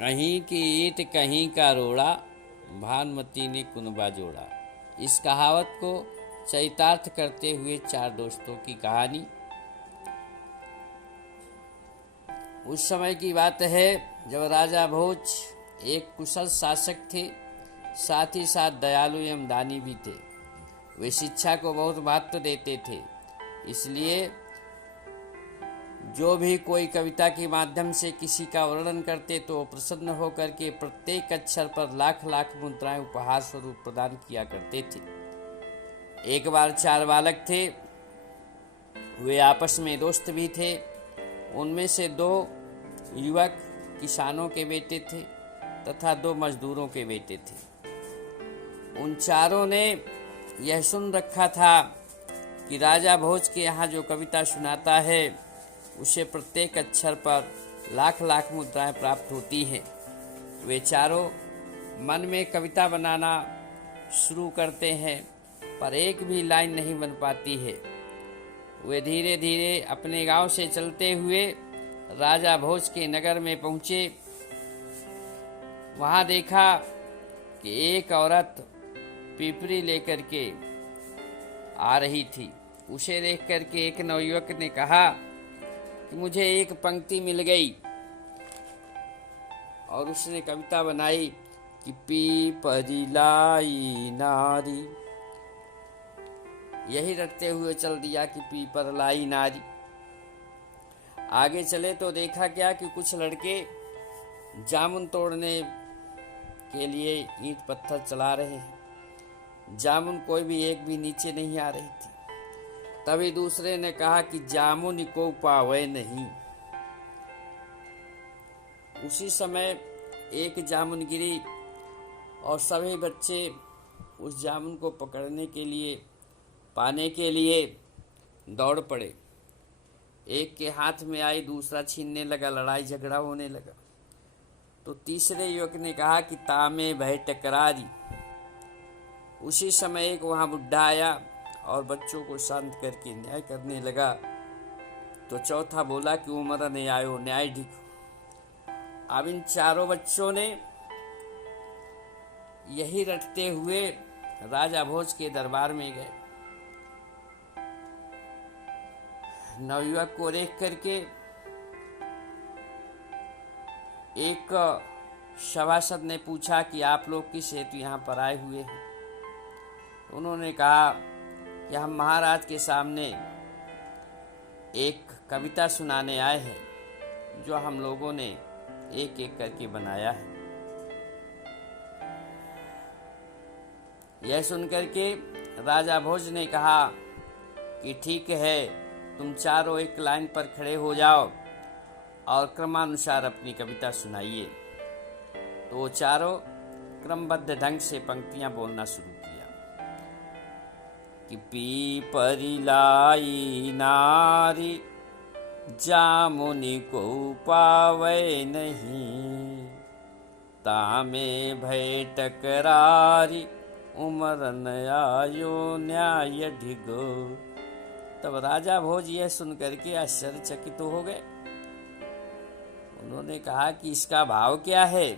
कहीं की ईंट कहीं का रोड़ा, भानुमती ने कुनबा जोड़ा। इस कहावत को चरितार्थ करते हुए चार दोस्तों की कहानी। उस समय की बात है जब राजा भोज एक कुशल शासक थे, साथ ही साथ दयालु एवं दानी भी थे। वे शिक्षा को बहुत महत्व देते थे, इसलिए जो भी कोई कविता के माध्यम से किसी का वर्णन करते तो वो प्रसन्न होकर के प्रत्येक अक्षर पर लाख लाख मुद्राएं उपहार स्वरूप प्रदान किया करते थे। एक बार चार बालक थे, वे आपस में दोस्त भी थे। उनमें से दो युवक किसानों के बेटे थे तथा दो मजदूरों के बेटे थे। उन चारों ने यह सुन रखा था कि राजा भोज के यहाँ जो कविता सुनाता है उसे प्रत्येक अक्षर पर लाख लाख मुद्राएं प्राप्त होती हैं। वे चारों मन में कविता बनाना शुरू करते हैं, पर एक भी लाइन नहीं बन पाती है। वे धीरे धीरे अपने गांव से चलते हुए राजा भोज के नगर में पहुँचे। वहाँ देखा कि एक औरत पीपरी लेकर के आ रही थी। उसे देख करके एक नवयुवक ने कहा कि मुझे एक पंक्ति मिल गई, और उसने कविता बनाई कि पीपरी लाई नारी। यही रटते हुए चल दिया कि पीपर लाई नारी। आगे चले तो देखा क्या कि कुछ लड़के जामुन तोड़ने के लिए ईंट पत्थर चला रहे हैं। जामुन कोई भी एक भी नीचे नहीं आ रही थी। तभी दूसरे ने कहा कि जामुन को पावे नहीं। उसी समय एक जामुन गिरी और सभी बच्चे उस जामुन को पकड़ने के लिए, पाने के लिए दौड़ पड़े। एक के हाथ में आई, दूसरा छीनने लगा, लड़ाई झगड़ा होने लगा। तो तीसरे युवक ने कहा कि तामे भय टकरारी। उसी समय एक वहाँ बुढ़ा आया और बच्चों को शांत करके न्याय करने लगा। तो चौथा बोला कि उमर ने आयो न्याय ढिको। अब इन चारों बच्चों ने यही रटते हुए राजा भोज के दरबार में गए। नवयुवक को देख करके एक सभासद ने पूछा कि आप लोग किस हेतु यहाँ पर आए हुए हैं। उन्होंने कहा कि हम महाराज के सामने एक कविता सुनाने आए हैं, जो हम लोगों ने एक एक करके बनाया है। यह सुनकर के राजा भोज ने कहा कि ठीक है, तुम चारों एक लाइन पर खड़े हो जाओ और क्रमानुसार अपनी कविता सुनाइए। तो वो चारों क्रमबद्ध ढंग से पंक्तियां बोलना शुरू किया कि पीपरी लाई नारी, जामुनि को पावे नहीं, तामे भय टकरारी, उमरन आयो न्याय ढिगो। तब राजा भोज यह सुन करके आश्चर्यचकित हो गए। उन्होंने कहा कि इसका भाव क्या है।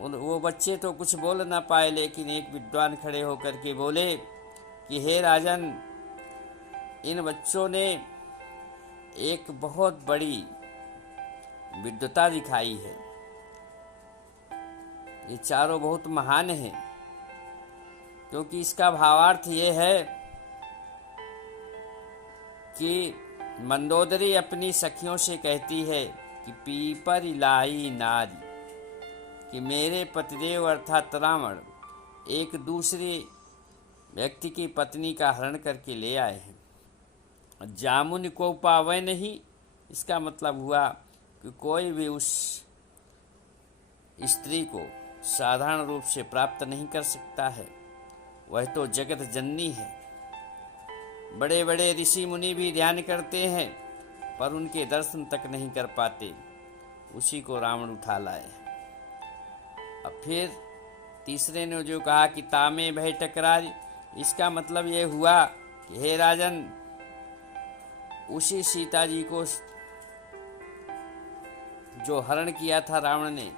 वो बच्चे तो कुछ बोल ना पाए, लेकिन एक विद्वान खड़े होकर के बोले कि हे राजन, इन बच्चों ने एक बहुत बड़ी विद्वता दिखाई है। ये चारों बहुत महान हैं, क्योंकि इसका भावार्थ ये है कि मंदोदरी अपनी सखियों से कहती है कि पीपर लाई नारी, कि मेरे पतिदेव अर्थात रावण एक दूसरे व्यक्ति की पत्नी का हरण करके ले आए हैं। जामुन को पावे नहीं, इसका मतलब हुआ कि कोई भी उस स्त्री को साधारण रूप से प्राप्त नहीं कर सकता है। वह तो जगत जननी है। बड़े बड़े ऋषि मुनि भी ध्यान करते हैं, पर उनके दर्शन तक नहीं कर पाते। उसी को रावण उठा लाए। अब फिर तीसरे ने जो कहा कि तामे भय टकरारी, इसका मतलब ये हुआ कि हे राजन, उसी सीता जी को जो हरण किया था रावण ने,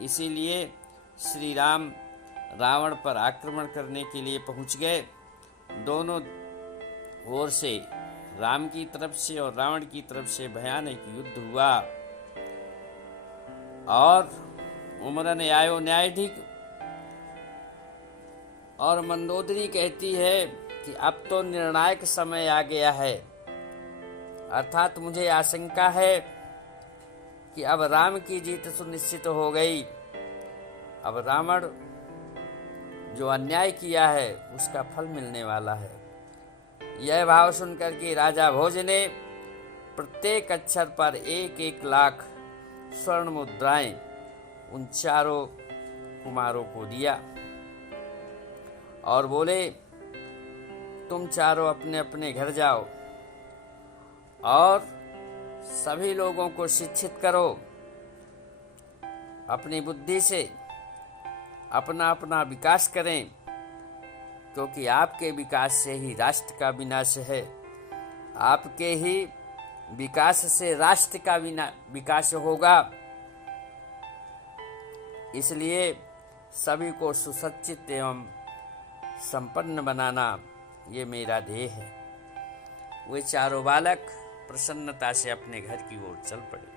इसीलिए श्री राम रावण पर आक्रमण करने के लिए पहुंच गए। दोनों ओर से, राम की तरफ से और रावण की तरफ से भयानक युद्ध हुआ और उमरन आयो न्यायाधीश। और मंदोदरी कहती है कि अब तो निर्णायक समय आ गया है, अर्थात मुझे आशंका है कि अब राम की जीत सुनिश्चित हो गई। अब रावण जो अन्याय किया है उसका फल मिलने वाला है। यह भाव सुनकर के राजा भोज ने प्रत्येक अक्षर पर 1-1 लाख स्वर्ण मुद्राएं उन चारों कुमारों को दिया और बोले, तुम चारों अपने अपने घर जाओ और सभी लोगों को शिक्षित करो, अपनी बुद्धि से अपना अपना विकास करें, क्योंकि आपके विकास से ही राष्ट्र का विनाश है, आपके ही विकास से राष्ट्र का विकास होगा। इसलिए सभी को सुसज्जित एवं संपन्न बनाना ये मेरा ध्येय है। वे चारों बालक प्रसन्नता से अपने घर की ओर चल पड़े।